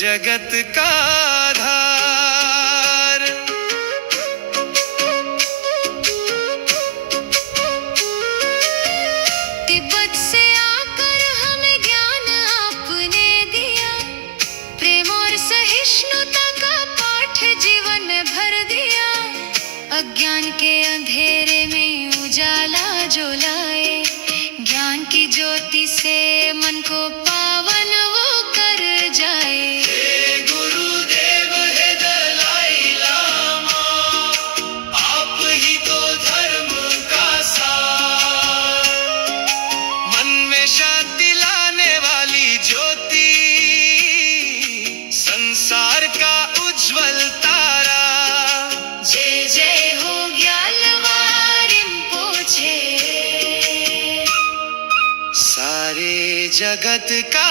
जगत का आधार। तिब्बत से आकर हमें ज्ञान आपने दिया, प्रेम और सहिष्णुता का पाठ जीवन में भर दिया। अज्ञान के अंधेरे में उजाला जो लाए, ज्ञान की ज्योति से मन को पावन वो कर जाए। हे गुरुदेव हे दलाई लामा, आप ही तो धर्म का सार। मन में शांति लाने वाली ज्योति, संसार का उज्जवल तारा। जय जय हो ग्यालवा रिम्पोछे। सारे जगत का